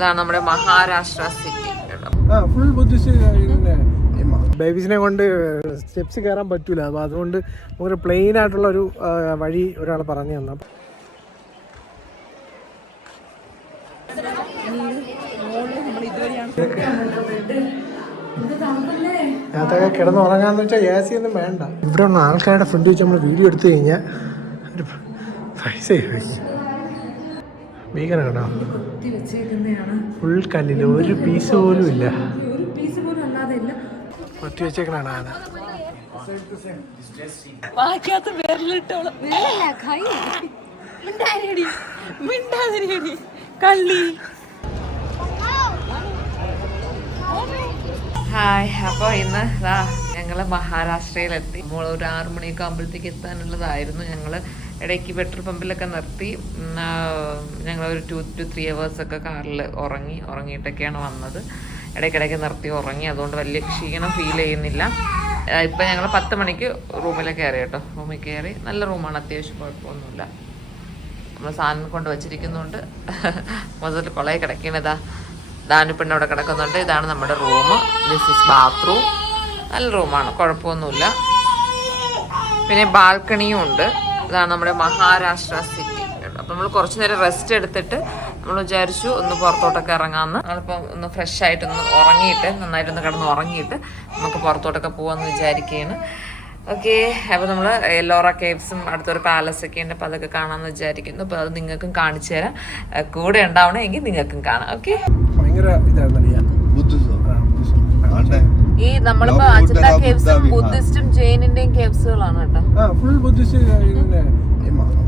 ഇതാണ് നമ്മുടെ Maharashtra city. Full Buddhist. ബേബീസിനെ കൊണ്ട് സ്റ്റെപ്സ് കയറാൻ പറ്റൂല, അപ്പോൾ അതുകൊണ്ട് ഒരു പ്ലെയിൻ ആയിട്ടുള്ള ഒരു വഴി ഒരാൾ പറഞ്ഞു തന്നു. അതൊക്കെ കിടന്ന് ഉറങ്ങാന്ന് വെച്ചാൽ എ സി ഒന്നും വേണ്ട. ഇവിടെ ഉള്ള ആൾക്കാരുടെ ഫ്രണ്ട് വെച്ച് നമ്മൾ വീഡിയോ എടുത്തു കഴിഞ്ഞാൽ ഒരു പൈസ ഭീകരം കേട്ടോ. ഫുൾ കല്ലില് ഒരു പീസ് പോലും ഇല്ല, ഒത്തി വെച്ചേക്കണാണ് ആന. ഹായ്, അപ്പോൾ ഇന്ന് ഞങ്ങൾ മഹാരാഷ്ട്രയിലെത്തി. നമ്മൾ ഒരു 6 മണിയൊക്കെ ആകുമ്പോഴത്തേക്ക് എത്താനുള്ളതായിരുന്നു. ഞങ്ങൾ ഇടയ്ക്ക് പെട്രോൾ പമ്പിലൊക്കെ നിർത്തി ഞങ്ങളൊരു 2 to 3 hours ഒക്കെ കാറിൽ ഉറങ്ങിയിട്ടൊക്കെയാണ് വന്നത്. ഇടയ്ക്കിടയ്ക്ക് നിർത്തി ഉറങ്ങി, അതുകൊണ്ട് വലിയ ക്ഷീണം ഫീൽ ചെയ്യുന്നില്ല. ഇപ്പം ഞങ്ങൾ 10 മണിക്ക് റൂമിലേക്ക് കയറി കേട്ടോ. റൂമിൽ കയറി, നല്ല റൂമാണ്, അത്യാവശ്യം കുഴപ്പമൊന്നുമില്ല. നമ്മൾ സാധനം കൊണ്ട് വച്ചിരിക്കുന്നുണ്ട്. മൊത്തത്തിൽ കുളയെ കിടക്കണതാ. ദാനിപ്പെണ്ണ് അവിടെ കിടക്കുന്നുണ്ട്. ഇതാണ് നമ്മുടെ റൂം. This is bathroom. നല്ല റൂമാണ്, കുഴപ്പമൊന്നുമില്ല. പിന്നെ ബാൽക്കണിയും ഉണ്ട്. ഇതാണ് നമ്മുടെ മഹാരാഷ്ട്ര സിറ്റി. അപ്പം നമ്മൾ കുറച്ച് നേരം റെസ്റ്റ് എടുത്തിട്ട് നമ്മൾ വിചാരിച്ചു ഒന്ന് പുറത്തോട്ടൊക്കെ ഇറങ്ങാമെന്ന്. നമ്മളിപ്പോൾ ഒന്ന് ഫ്രഷ് ആയിട്ടൊന്ന് ഉറങ്ങിയിട്ട്, നന്നായിട്ടൊന്ന് കിടന്ന് ഉറങ്ങിയിട്ട് നമുക്ക് പുറത്തോട്ടൊക്കെ പോകാമെന്ന് വിചാരിക്കുകയാണ്. ഓക്കെ, അപ്പോൾ നമ്മൾ എല്ലോറ കേവ്സും അടുത്തൊരു പാലസൊക്കെ ഉണ്ട്, അപ്പോൾ അതൊക്കെ കാണാമെന്ന് വിചാരിക്കുന്നു. അപ്പോൾ അത് നിങ്ങൾക്കും കാണിച്ചു തരാം. കൂടെ ഉണ്ടാവണമെങ്കിൽ നിങ്ങൾക്കും കാണാം. ഓക്കെ, ഈ നമ്മളിപ്പോ അജന്ത കേവ്സും ബുദ്ധിസ്റ്റും ജൈനിന്റെയും കേവ്സുകളാണ് കേട്ടോ. Full Buddhist.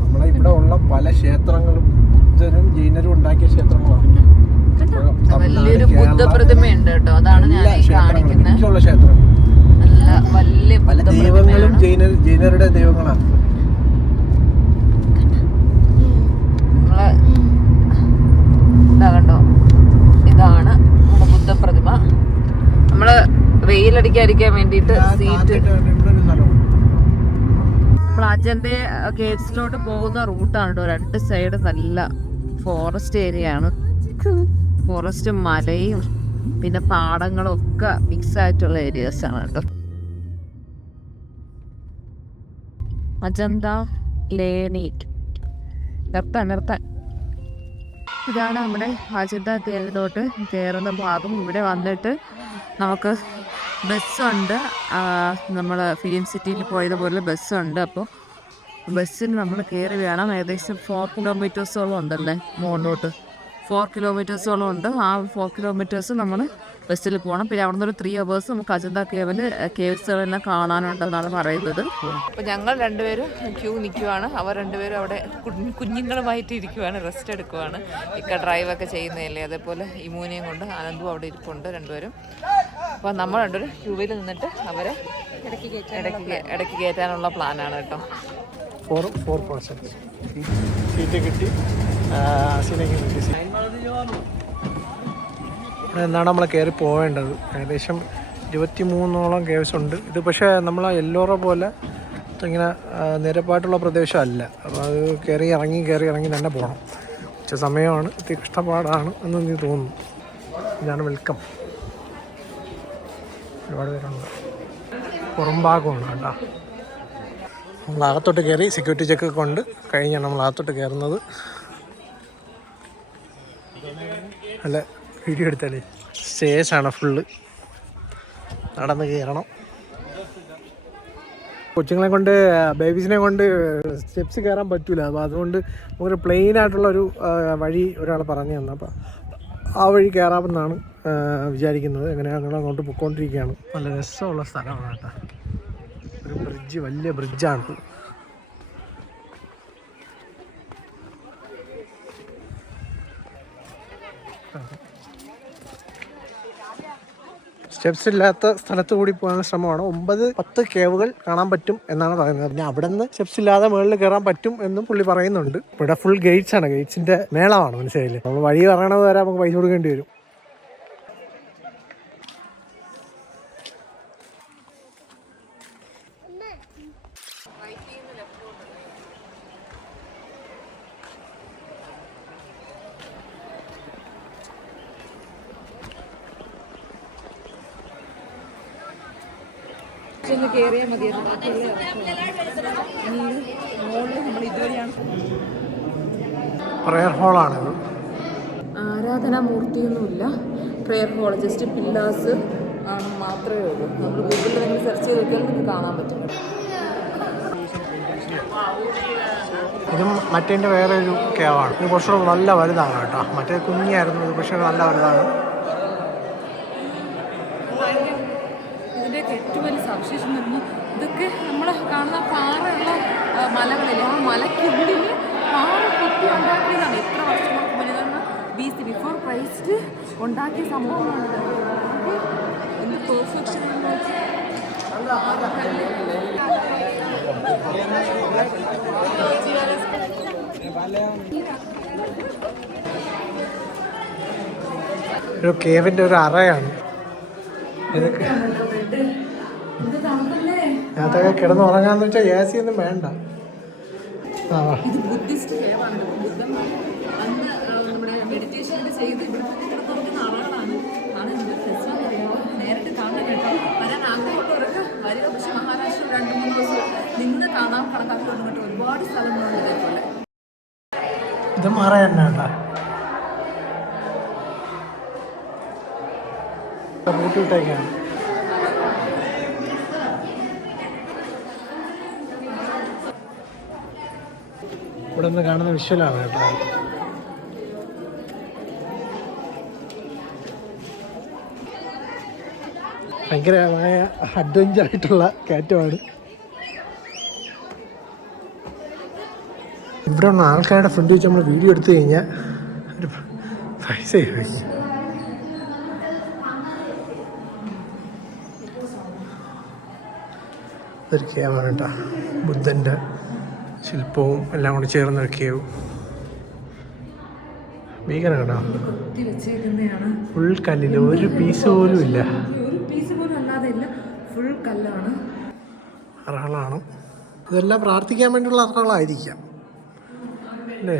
നമ്മളെ ഇവിടെ ഉള്ള പല ക്ഷേത്രങ്ങളും ബുദ്ധരും ജൈനരും ഉണ്ടാക്കിയ ക്ഷേത്രങ്ങളാണ്. വലിയൊരു ബുദ്ധ പ്രതിമയുണ്ട് കേട്ടോ, അതാണ് ഞാൻ കാണിക്കുന്നത്. ക്ഷേത്രം നല്ല വലിയ പല ദൈവങ്ങളും ജൈനരുടെ ദൈവങ്ങളാണ്. നമ്മള് ഇതാ കണ്ടോ, ഇതാണ് നമ്മുടെ ബുദ്ധ പ്രതിമ. നമ്മള് വെയിലടിക്കാതിരിക്കാൻ വേണ്ടിയിട്ട് സീറ്റ്, നമ്മൾ അജന്റെ കേവ്സിലോട്ട് പോകുന്ന റൂട്ടാണ് കേട്ടോ. 2 സൈഡ് നല്ല ഫോറസ്റ്റ് ഏരിയ ആണ്. ഫോറസ്റ്റും മലയും പിന്നെ പാടങ്ങളും ഒക്കെ മിക്സ് ആയിട്ടുള്ള ഏരിയാസ് ആണ് കേട്ടോ. അജന്ത ലേണീറ്റ് നിർത്താൻ ഇതാണ് നമ്മുടെ അജന്ത കേവിലോട്ട് കയറുന്ന ഭാഗം. ഇവിടെ വന്നിട്ട് നമുക്ക് ബസ്സുണ്ട്. നമ്മൾ ഫിലിം സിറ്റിയിൽ പോയതുപോലെ ബസ്സുണ്ട്. അപ്പോൾ ബസ്സിൽ നമ്മൾ കയറി വേണം. ഏകദേശം 4 കിലോമീറ്റേഴ്സോളം ഉണ്ടല്ലേ മുകളിലോട്ട്. 4 കിലോമീറ്റേഴ്സോളം ഉണ്ട്. ആ 4 കിലോമീറ്റേഴ്സ് നമ്മൾ ബസ്സിൽ പോകണം. പിന്നെ അവിടെ നിന്ന് ഒരു 3 hours നമുക്ക് അജന്ത കേവ്സുകളെല്ലാം കാണാനുണ്ടെന്നാണ് പറയുന്നത്. അപ്പോൾ ഞങ്ങൾ 2 പേരും ക്യൂ നിൽക്കുവാണ്. അവർ 2 പേരും അവിടെ കുഞ്ഞുങ്ങളുമായിട്ട് ഇരിക്കുവാണ്, റെസ്റ്റ് എടുക്കുവാണ്. ഡ്രൈവൊക്കെ ചെയ്യുന്നതല്ലേ. അതേപോലെ ഇമൂനെയും കൊണ്ട് ആനന്ദും അവിടെ ഇരിപ്പുണ്ട് 2 പേരും. അപ്പോൾ നമ്മൾ 2 പേരും ക്യൂവിൽ നിന്നിട്ട് അവരെ ഇടയ്ക്ക് കയറ്റാനുള്ള പ്ലാനാണ് കേട്ടോ. 4 പേഴ്സൺസ് സീറ്റ് കിട്ടി. എന്നാണ് നമ്മൾ കയറി പോവേണ്ടത്. ഏകദേശം 23ഓളം കേവ്സ് ഉണ്ട്. ഇത് പക്ഷേ നമ്മൾ എല്ലോറ പോലെ ഇങ്ങനെ നിരപ്പായിട്ടുള്ള പ്രദേശമല്ല. അപ്പോൾ അത് കയറി ഇറങ്ങി തന്നെ പോകണം. ഉച്ച സമയമാണ്, ഇത്തിരി കഷ്ടപ്പാടാണ് എന്ന് എനിക്ക് തോന്നുന്നു. ഇതാണ് വെൽക്കം. ഒരുപാട് പേരുണ്ട്. പുറം ഭാഗമാണ് കേട്ടോ. നമ്മൾ അകത്തോട്ട് കയറി സെക്യൂരിറ്റി ചെക്ക് കൊണ്ട് കഴിഞ്ഞാണ് നമ്മൾ അകത്തോട്ട് കയറുന്നത്. അല്ല, വീഡിയോ എടുത്താലേ സ്റ്റേജാണ് ഫുള്ള്. നടന്ന് കയറണം. കൊച്ചുങ്ങളെ കൊണ്ട്, ബേബീസിനെ കൊണ്ട് സ്റ്റെപ്സ് കയറാൻ പറ്റൂല. അപ്പോൾ അതുകൊണ്ട് ഒരു പ്ലെയിൻ ആയിട്ടുള്ള ഒരു വഴി ഒരാൾ പറഞ്ഞു തന്നു. അപ്പോൾ ആ വഴി കയറാമെന്നാണ് വിചാരിക്കുന്നത്. അങ്ങനെ ഞങ്ങൾ അങ്ങോട്ട് പൊയ്ക്കൊണ്ടിരിക്കുകയാണ്. നല്ല രസമുള്ള സ്ഥലമാണ് കേട്ടോ. ഒരു ബ്രിഡ്ജ്, വലിയ ബ്രിഡ്ജാണ്. സ്റ്റെപ്സ് ഇല്ലാത്ത സ്ഥലത്ത് കൂടി പോകാനുള്ള ശ്രമമാണ്. 9-10 കേവുകൾ കാണാൻ പറ്റും എന്നാണ് പറയുന്നത്. പിന്നെ അവിടെ നിന്ന് സ്റ്റെപ്സ് ഇല്ലാതെ മുകളിൽ കയറാൻ പറ്റും എന്നും പുള്ളി പറയുന്നുണ്ട്. ഇവിടെ ഫുൾ ഗേറ്റ്സ് ആണ്, ഗേറ്റ്സിന്റെ മേളമാണ്. മനസ്സിലായില്ലേ? നമ്മൾ വഴി പറയണത് വരെ നമുക്ക് പൈസ കൊടുക്കേണ്ടി വരും. ഒന്ന് കയറിയാൽ മതിയായിരുന്നു. മുകളിൽ നമ്മൾ ഇതുവരെയാണ്. പ്രയർ ഹോളാണിത്. ആരാധനാമൂർത്തിയൊന്നുമില്ല, പ്രയർ ഹോൾ ജസ്റ്റ് പില്ലാസ് ആണ് മാത്രമേ ഉള്ളൂ. നമ്മൾ ഗൂഗിളിൽ നിങ്ങൾ സെർച്ച് ചെയ്ത് നോക്കിയാൽ നിങ്ങൾക്ക് കാണാൻ പറ്റും. ഇതും മറ്റേൻ്റെ വേറെ ഒരു കേവാണ്. ഇത് കുറച്ചുകൂടെ നല്ല വലുതാണ് കേട്ടോ. മറ്റേ കുഞ്ഞായിരുന്നു, ഇത് പക്ഷേ നല്ല വലുതാണ്. ഇതിൻ്റെയൊക്കെ ഏറ്റവും വലിയ സവിശേഷം എന്ന് പറഞ്ഞാൽ ഇതൊക്കെ നമ്മൾ കാണുന്ന പാറയുള്ള മലകളിലെ ആ മലയ്ക്കുള്ളിൽ പാറ കുത്തി ഉണ്ടാക്കിയതാണ്. എത്ര വർഷങ്ങൾക്ക് മുന്നേ ബിഫോർ ക്രൈസ്റ്റ് ഉണ്ടാക്കിയ സംഭവമാണിത്. എന്ത് പെർഫെക്ഷൻ ഒരു കേവിൻ്റെ ഒരു അറയാണ് ഇതൊക്കെ. അതൊക്കെ കിടന്ന് ഉറങ്ങാന്ന് വെച്ചാൽ എ സി ഒന്നും വേണ്ട. ബുദ്ധിസ്റ്റ് കേവാണ്. ബുദ്ധന്മാർ അന്ന് നമ്മുടെ മെഡിറ്റേഷൻ ചെയ്ത് ഇവിടെ കിടന്നുറങ്ങുന്ന ആളുകളാണ്. നേരിട്ട് കാണാൻ കേട്ടോ വരാൻ ആഗ്രഹമുള്ളവരൊക്കെ വരിക. പക്ഷെ മഹാരാഷ്ട്ര 2-3 ദിവസം നിന്ന് കാണാൻ കണക്കാക്കിക്കൊണ്ട് കേട്ടോ ഒരുപാട് സ്ഥലങ്ങളുണ്ട് ഇതേപോലെ. ഇത് മാറ തന്നെ കേട്ടോ. കൂട്ടിവിട്ടേക്കാണ്. ഇവിടെ നിന്ന് കാണുന്ന വിഷ്വലാണ് കേട്ടോ. ഭയങ്കരമായ അഡ്വഞ്ചർ ആയിട്ടുള്ള കയറ്റമാണ്. ഇവിടെ ഉള്ള ആൾക്കാരുടെ ഫ്രണ്ട് വെച്ച് നമ്മൾ വീഡിയോ എടുത്തു കഴിഞ്ഞാൽ ഒരു പൈസ കഴിഞ്ഞു. ഒരു കേവാണ് കേട്ടോ. ബുദ്ധൻ്റെ ശില്പവും എല്ലാം കൂടി ചേർന്ന് കേവ്. ഭീകരം കേട്ടോ. ഫുൾ കല്ലിൽ ഒരു പീസ് പോലും ഇല്ല. ഫുൾ കല്ലാണ്. അറകളാണ് ഇതെല്ലാം. പ്രാർത്ഥിക്കാൻ വേണ്ടിയുള്ള അറകളായിരിക്കാം അല്ലേ?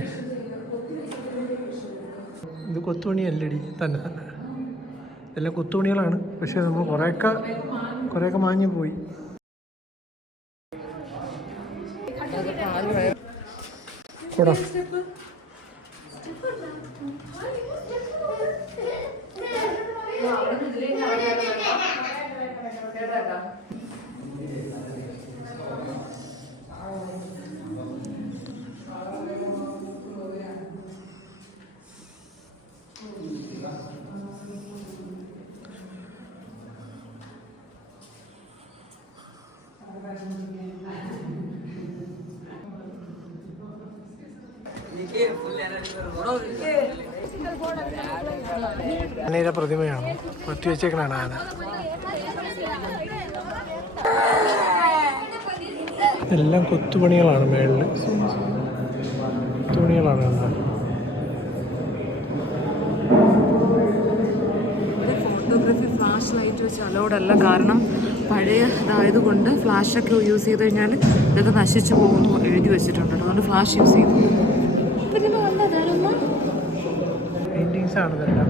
ഇത് കൊത്തുപണിയല്ലടി തന്നെ. ഇതെല്ലാം കൊത്തുപണികളാണ്. പക്ഷെ നമ്മൾ കുറേയൊക്കെ മാഞ്ഞു പോയി. കൂടാ ആനയുടെ പ്രതിമയാണ്. ഒറ്റ വെച്ചേക്കണാണ് ആന. എല്ലാം കൊത്തുപണികളാണ്. മേളിൽ കൊത്തുപണികളാണ് കണ്ടത്. ഫോട്ടോഗ്രാഫി ഫ്ലാഷ് ലൈറ്റ് വെച്ച് അലൗഡല്ല. കാരണം പഴയ ഇതായതുകൊണ്ട് ഫ്ലാഷൊക്കെ യൂസ് ചെയ്ത് കഴിഞ്ഞാൽ ഇതൊക്കെ നശിച്ചു പോകുന്നു എഴുതി വെച്ചിട്ടുണ്ട്. അതുകൊണ്ട് ഫ്ലാഷ് യൂസ് ചെയ്തു. പെയിൻറ്റിങ്സ് ആണ് ഇതെല്ലാം.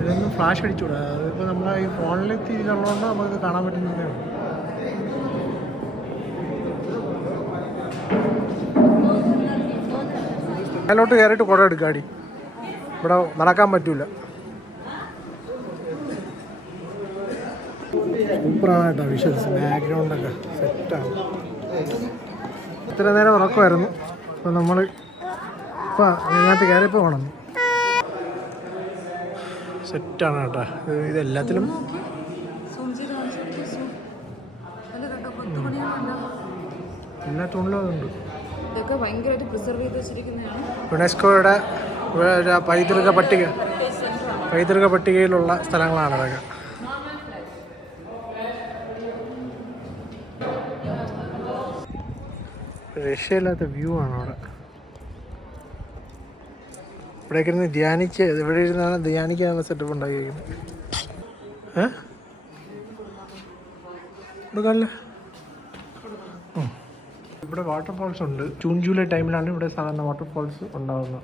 ഇതൊന്നും ഫ്ലാഷ് അടിച്ചുകൂടാ. അതിപ്പോൾ നമ്മളെ ഈ ഫോണിൽ തിരിച്ചുള്ളതുകൊണ്ട് നമുക്ക് കാണാൻ പറ്റുന്നതേ ഉള്ളൂ. അതിലോട്ട് കയറിയിട്ട് കുടം എടുക്കാടി. ഇവിടെ നടക്കാൻ പറ്റൂല. സൂപ്പറാണ് കേട്ടോ വിഷ്വൽസ്. ബാക്ക്ഗ്രൗണ്ടൊക്കെ സെറ്റാണ്. ഇത്ര നേരം ഉറക്കമായിരുന്നു. അപ്പോൾ നമ്മൾ ഇപ്പോൾ ഇതിനകത്ത് കയറിയപ്പോൾ വേണം. സെറ്റാണ് കേട്ടോ. ഇതെല്ലാത്തിലും എല്ലാ തൂണിലും അതുണ്ട്. ഇതൊക്കെ ഭയങ്കരമായിട്ട് പ്രിസർവ് ചെയ്ത് വെച്ചിരിക്കുന്നതാണ്. യുനെസ്കോയുടെ പൈതൃക പട്ടികയിലുള്ള സ്ഥലങ്ങളാണ് അതൊക്കെ. രക്ഷയില്ലാത്ത വ്യൂ ആണ് അവിടെ. ഇവിടേക്ക് ഇരുന്ന് ഇവിടെ ഇരുന്നാണ് ധ്യാനിക്കാനുള്ള സെറ്റപ്പ് ഉണ്ടാക്കിയിരിക്കുന്നത്. ഇവിടെ വാട്ടർഫോൾസ് ഉണ്ട്. ജൂൺ ജൂലൈ ടൈമിലാണ് ഇവിടെ സാധാരണ വാട്ടർഫോൾസ് ഉണ്ടാകുന്നത്.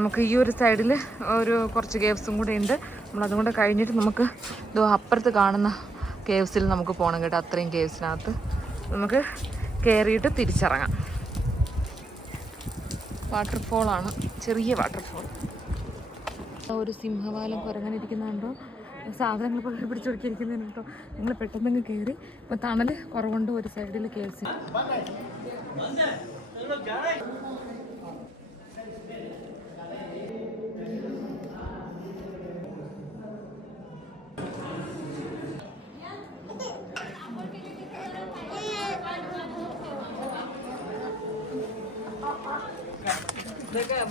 നമുക്ക് ഈ ഒരു സൈഡിൽ ഒരു കുറച്ച് കേവ്സും കൂടെ ഉണ്ട്. നമ്മളതും കൂടെ കഴിഞ്ഞിട്ട് നമുക്ക് ഇതോ അപ്പുറത്ത് കാണുന്ന കേവ്സിൽ നമുക്ക് പോകണം കേട്ടോ. അത്രയും കേവ്സിനകത്ത് നമുക്ക് കയറിയിട്ട് തിരിച്ചിറങ്ങാം. വാട്ടർഫോളാണ്, ചെറിയ വാട്ടർഫോൾ. ഒരു സിംഹവാലം കുരങ്ങനിരിക്കുന്നുണ്ടോ, സാധനങ്ങൾ പിടിച്ചൊടുക്കിയിരിക്കുന്നതിന് കേട്ടോ. ഞങ്ങൾ പെട്ടെന്ന് കയറി. ഇപ്പോൾ തണൽ കുറവുണ്ട് ഒരു സൈഡിൽ കേവ്സ്.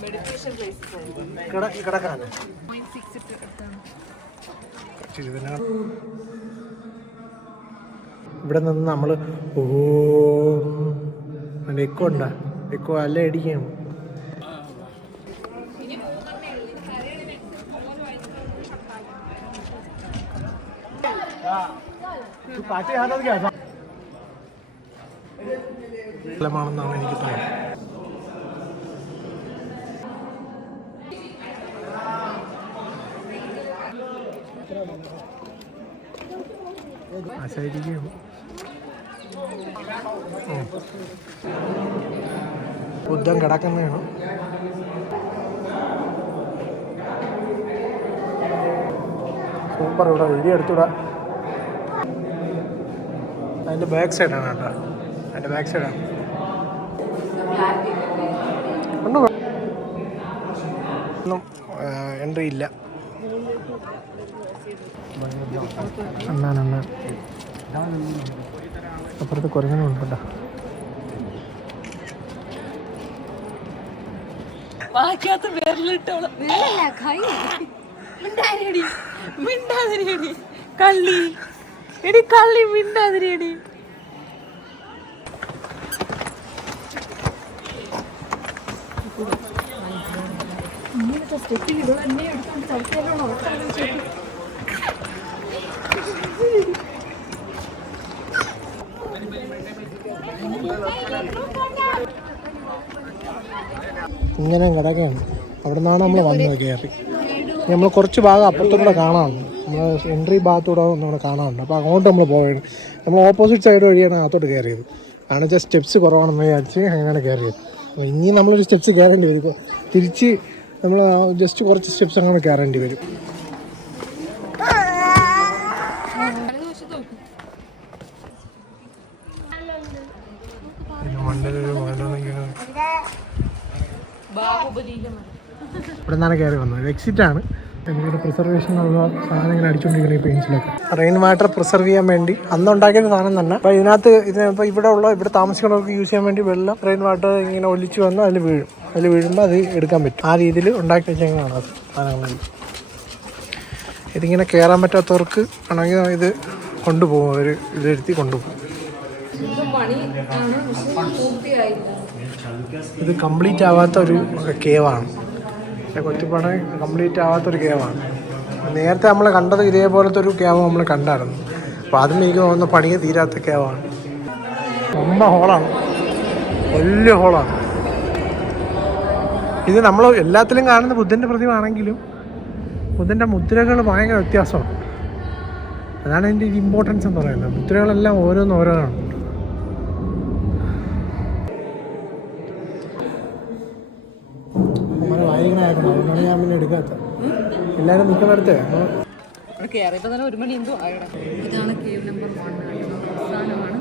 മെഡിറ്റേഷൻ കിടക്കാണ്. ഇവിടെ നിന്ന് നമ്മൾ എക്കോ ഉണ്ടാ, എക്കോ അല്ല അടിക്കണം. ാണെന്നാണ് എനിക്ക് തോന്നുന്നത്. ആശായിരിക്കും ബുദ്ധൻ കിടക്കുന്നതാണ്. സൂപ്പർ. ഇവിടെ വീഡിയോ എടുത്തൂടാ. അതിൻ്റെ ബാക്ക് സൈഡാണ് കേട്ടോ. അതിൻ്റെ ബാക്ക് സൈഡാണ്. ഒന്നും എൻട്രി ഇല്ല. അണ്ണാൻ അപ്പുറത്ത് കുരങ്ങനും ഉണ്ടോ. കള്ളി എടി, കള്ളി മിണ്ടാതിരിയടി. ഇങ്ങനെ കിടക്കുകയാണ്. അവിടെ നിന്നാണ് നമ്മൾ വന്നത് കയറി. നമ്മൾ കുറച്ച് ഭാഗം അപ്പുറത്തൂടെ കാണാനുണ്ട്. നമ്മൾ എൻട്രി ഭാഗത്തൂടെ നമ്മൾ കാണാനുണ്ട്. അപ്പോൾ അങ്ങോട്ട് നമ്മൾ പോയത്. നമ്മൾ ഓപ്പോസിറ്റ് സൈഡ് വഴിയാണ് അകത്തോട്ട് കയറിയത്. കാരണം വെച്ചാൽ സ്റ്റെപ്സ് കുറവാണെന്ന് വിചാരിച്ച് അങ്ങനെയാണ് കയറിയത്. അപ്പോൾ ഇനി നമ്മളൊരു സ്റ്റെപ്സ് കയറേണ്ടി വരും. ഇപ്പോൾ തിരിച്ച് നമ്മൾ ജസ്റ്റ് കുറച്ച് സ്റ്റെപ്സ് അങ്ങനെ കയറേണ്ടി വരും. ഇവിടെ നിന്നാണ് കയറി വന്നത്. എക്സിറ്റാണ്. എനിക്കൊരു പ്രിസർവേഷനുള്ള സാധനം ഇങ്ങനെ അടിച്ചുകൊണ്ടിരിക്കുന്ന ഈ പെയിൻസിലൊക്കെ. റെയിൻ വാട്ടർ പ്രിസർവ് ചെയ്യാൻ വേണ്ടി അന്നുണ്ടാക്കിയ സാധനം തന്നെ. അപ്പോൾ ഇതിനകത്ത് ഇപ്പോൾ ഇവിടെ താമസിക്കുന്നവർക്ക് യൂസ് ചെയ്യാൻ വേണ്ടി വെള്ളം റെയിൻ വാട്ടർ ഇങ്ങനെ ഒലിച്ച് വന്ന് അതിൽ വീഴും. അതിൽ വീഴുമ്പോൾ അത് എടുക്കാൻ പറ്റും. ആ രീതിയിൽ ഉണ്ടാക്കി വെച്ചെങ്ങനെയാണ് അത് സാധനങ്ങൾ. ഇതിങ്ങനെ കയറാൻ പറ്റാത്തവർക്ക് ആണെങ്കിൽ ഇത് കൊണ്ടുപോകും. അവർ ഇതെടുത്തി കൊണ്ടുപോകും. ഇത് കംപ്ലീറ്റ് ആവാത്ത ഒരു കേവാണ്. കൊത്തിപ്പണ കംപ്ലീറ്റ് ആവാത്തൊരു കേവാണ്. നേരത്തെ നമ്മൾ കണ്ടത് ഇതേപോലത്തെ ഒരു കേവ് നമ്മൾ കണ്ടായിരുന്നു. അപ്പോൾ അതിന് എനിക്ക് തോന്നുന്ന പണിയെ തീരാത്ത കേവാണ്. ரொம்ப ഹോളാണ്, വലിയ ഹോളാണ്. ഇത് നമ്മൾ എല്ലാത്തിലും കാണുന്ന ബുദ്ധൻ്റെ പ്രതിമ ആണെങ്കിലും ബുദ്ധൻ്റെ മുദ്രകൾ ഭയങ്കര വ്യത്യാസമാണ്. അതാണ് ഇതിൻ്റെ ഇമ്പോർട്ടൻസ് എന്ന് പറയുന്നത്. മുദ്രകളെല്ലാം ഓരോന്നാണ്. അങ്ങനെ വായിക്കണമായിരുന്നു. അതുകൊണ്ടാണ് ഞാൻ പിന്നെ എടുക്കാത്തത്. എല്ലാവരും നിൽക്കുന്നിടത്ത് കയറിയപ്പോൾ തന്നെ 1 മണി എന്തോ ആയിരം. ഇതാണ് കേവ് നമ്പർ 1. അവസാനമാണ്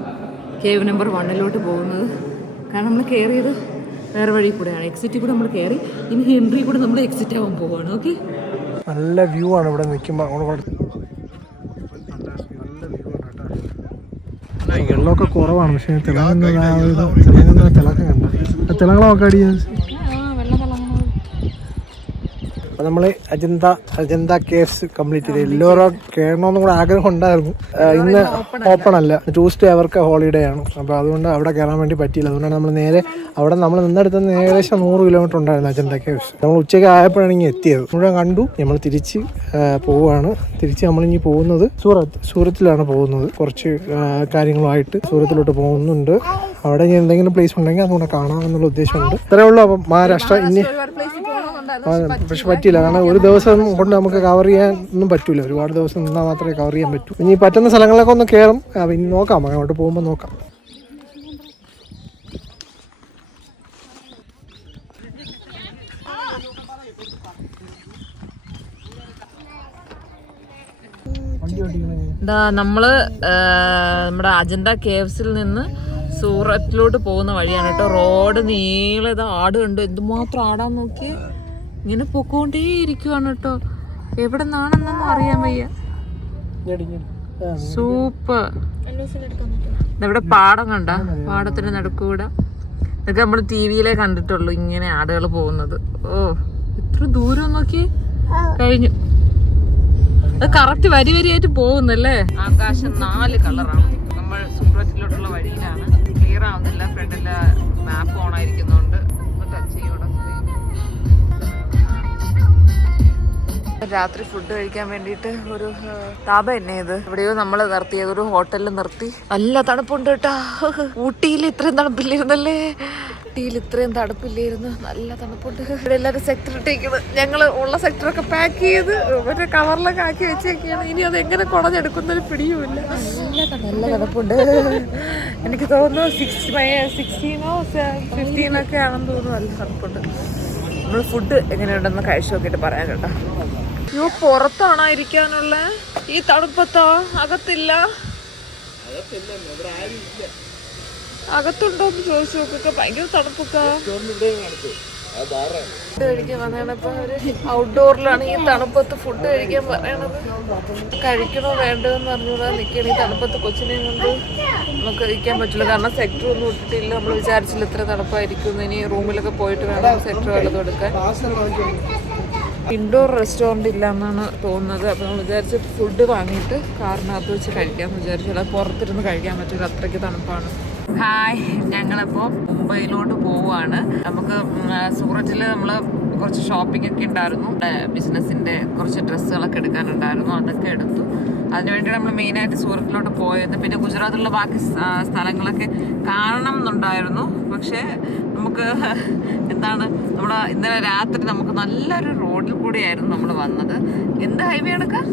കേവ് നമ്പർ 1 പോകുന്നത്. കാരണം നമ്മൾ കയറിയത് വേറെ വഴി കൂടെയാണ്. എക്സിറ്റിൽ കൂടെ നമ്മൾ കയറി, ഇനി ഹെൻറി കൂടെ നമ്മൾ എക്സിറ്റ് ആവാൻ പോവുകയാണ്. ഓക്കെ, നല്ല വ്യൂ ആണ് ഇവിടെ നിൽക്കുമ്പോൾ. നല്ല വ്യൂ ആണ് കേട്ടോ. വെള്ളമൊക്കെ കുറവാണ്, പക്ഷേ തിളങ്ങുന്ന തിളക്കം കണ്ട തിളങ്ങളൊക്കെ അടിയത്. അപ്പോൾ നമ്മൾ അജന്ത കേവ്സ് കംപ്ലീറ്റ് ചെയ്ത് എല്ലാവരും കയറണമെന്നും കൂടെ ആഗ്രഹം ഉണ്ടായിരുന്നു. ഇന്ന് ഓപ്പൺ അല്ല, ട്യൂസ്ഡേ അവർക്ക് ഹോളിഡേ ആണ്. അപ്പോൾ അതുകൊണ്ട് അവിടെ കയറാൻ വേണ്ടി പറ്റിയില്ല. അതുകൊണ്ടാണ് നമ്മൾ നേരെ അവിടെ നമ്മൾ നിന്നെടുത്ത് ഏകദേശം 100 കിലോമീറ്റർ ഉണ്ടായിരുന്നു അജന്ത കേവ്സ്. നമ്മൾ ഉച്ചയ്ക്ക് ആയപ്പോഴാണ് ഇങ്ങനെ എത്തിയത്. മുഴുവൻ കണ്ടു. നമ്മൾ തിരിച്ച് പോവുകയാണ്. തിരിച്ച് നമ്മളിനി പോകുന്നത് സൂറത്തിലാണ് പോകുന്നത്. കുറച്ച് കാര്യങ്ങളുമായിട്ട് സൂറത്തിലോട്ട് പോകുന്നുണ്ട്. അവിടെ ഇനി എന്തെങ്കിലും പ്ലേസ് ഉണ്ടെങ്കിൽ അതുകൂടെ കാണാമെന്നുള്ള ഉദ്ദേശമുണ്ട്. ഇത്രയേ ഉള്ളൂ. അപ്പം മഹാരാഷ്ട്ര ഇനി പക്ഷെ പറ്റില്ല, കാരണം ഒരു ദിവസം കൊണ്ട് നമുക്ക് കവർ ചെയ്യാൻ ഒന്നും പറ്റൂല. ഒരുപാട് ദിവസം നിന്നാൽ മാത്രമേ കവർ ചെയ്യാൻ പറ്റൂ. ഇനി പറ്റുന്ന സ്ഥലങ്ങളിലൊക്കെ ഒന്ന് കയറും. ഇനി നോക്കാം, അങ്ങോട്ട് പോകുമ്പോൾ നോക്കാം. നമ്മള് നമ്മുടെ അജന്ത കേവ്സിൽ നിന്ന് സൂറത്തിലോട്ട് പോകുന്ന വഴിയാണ് കേട്ടോ. റോഡ് നീളെ ആട് കണ്ടു, എന്തുമാത്രം ആടാൻ നോക്കി. ഇങ്ങനെ പൊക്കോണ്ടേ ഇരിക്കുവാണ് കേട്ടോ. എവിടെ നിന്നാണെന്നൊന്നും അറിയാൻ വയ്യ. സൂപ്പർ. ഇവിടെ പാടം കണ്ട, പാടത്തിന്റെ നടുക്കൂടെ. ഇതൊക്കെ നമ്മൾ TV-യിലേ കണ്ടിട്ടുള്ളൂ ഇങ്ങനെ ആടുകൾ പോകുന്നത്. ഓ, ഇത്ര ദൂരം നോക്കി കഴിഞ്ഞു. അത് കറക്റ്റ് വരി വരിയായിട്ട് പോകുന്നല്ലേ. ആകാശം 4 കളറാണ്. നമ്മൾ സൂറത്തിലോട്ടുള്ള വഴിയിലാണ്. ക്ലിയർ ആവുന്നില്ല, ഫ്രണ്ടിലെ മാപ്പ് ഓൺ ആയിരിക്കുന്നുണ്ട്. ടച്ച് ചെയ്യൂടെ. രാത്രി ഫുഡ് കഴിക്കാൻ വേണ്ടിയിട്ട് ഒരു താപ തന്നെ ഇത് എവിടെയോ നമ്മൾ നിർത്തിയത്, ഒരു ഹോട്ടലിൽ നിർത്തി. നല്ല തണുപ്പുണ്ട് കേട്ടാ. ഊട്ടിയിൽ ഇത്രയും തണുപ്പില്ലായിരുന്നല്ലേ. ഊട്ടിയിൽ ഇത്രയും തണുപ്പില്ലായിരുന്നു. നല്ല തണുപ്പുണ്ട്. ഇവിടെ എല്ലാവരും സെക്ടർ ഇട്ടേക്കുന്നത്. ഞങ്ങൾ ഉള്ള സെക്ടറൊക്കെ പാക്ക് ചെയ്ത് മറ്റേ കവറിലൊക്കെ ആക്കി വെച്ചേക്കാണ്. ഇനി അത് എങ്ങനെ കുടഞ്ഞെടുക്കുന്നൊരു പിടിയുമില്ല. നല്ല തണുപ്പുണ്ട്. എനിക്ക് തോന്നുന്നു 16 15 ഒക്കെ ആണെന്ന് തോന്നുന്നു. നല്ല തണുപ്പുണ്ട്. നമ്മൾ ഫുഡ് എങ്ങനെയുണ്ടെന്ന് കഴിച്ചു നോക്കിയിട്ട് പറയാൻ കേട്ടോ. അയ്യോ, പുറത്താണോ ഇരിക്കാനുള്ള ഈ തണുപ്പത്തോ? അകത്തില്ല. അകത്തുണ്ടോന്ന് ചോദിച്ചു നോക്കൊക്കെ. ഭയങ്കര തണുപ്പൊക്കെ. ഫുഡ് കഴിക്കാൻ വന്നപ്പോ അവര് ഔട്ട്ഡോറിലാണ് ഈ തണുപ്പത്ത് ഫുഡ് കഴിക്കാൻ പറയണത്. കഴിക്കണോ വേണ്ടതെന്ന് പറഞ്ഞുകൂടാ നിൽക്കണം. ഈ തണുപ്പത്ത് കൊച്ചിനെയും കൊണ്ട് നമുക്ക് കഴിക്കാൻ പറ്റില്ല. കാരണം സെക്ടർ ഒന്നും ഇട്ടിട്ടില്ല. നമ്മൾ വിചാരിച്ചില്ല ഇത്ര തണുപ്പായിരിക്കും. ഇനി റൂമിലൊക്കെ പോയിട്ട് വേണം സെക്ടർ വല്ലതും എടുക്കാൻ. ഇൻഡോർ റെസ്റ്റോറൻറ്റ് ഇല്ല എന്നാണ് തോന്നുന്നത്. അപ്പോൾ നമ്മൾ വിചാരിച്ച് ഫുഡ് വാങ്ങിയിട്ട് കാറിനകത്ത് വെച്ച് കഴിക്കാമെന്ന് വിചാരിച്ചാൽ അത് പുറത്തിരുന്ന് കഴിക്കാൻ പറ്റില്ല, അത്രയ്ക്ക് തണുപ്പാണ്. ഹായ്, ഞങ്ങളിപ്പോൾ മുംബൈയിലോട്ട് പോവുകയാണ്. നമുക്ക് സൂററ്റിൽ നമ്മൾ കുറച്ച് ഷോപ്പിംഗ് ഒക്കെ ഉണ്ടായിരുന്നു. ബിസിനസ്സിൻ്റെ കുറച്ച് ഡ്രസ്സുകളൊക്കെ എടുക്കാനുണ്ടായിരുന്നു, അതൊക്കെ എടുത്തു. അതിനുവേണ്ടി നമ്മൾ മെയിനായിട്ട് സൂറത്തിലോട്ട് പോയത്. പിന്നെ ഗുജറാത്തിലുള്ള ബാക്കി സ്ഥലങ്ങളൊക്കെ കാണണം എന്നുണ്ടായിരുന്നു. പക്ഷേ നമുക്ക് എന്താണ്, നമ്മൾ ഇന്നലെ രാത്രി നമുക്ക് നല്ലൊരു റോഡിൽ കൂടിയായിരുന്നു നമ്മൾ വന്നത്. എന്ത് ഹൈവേ എടുക്കാം?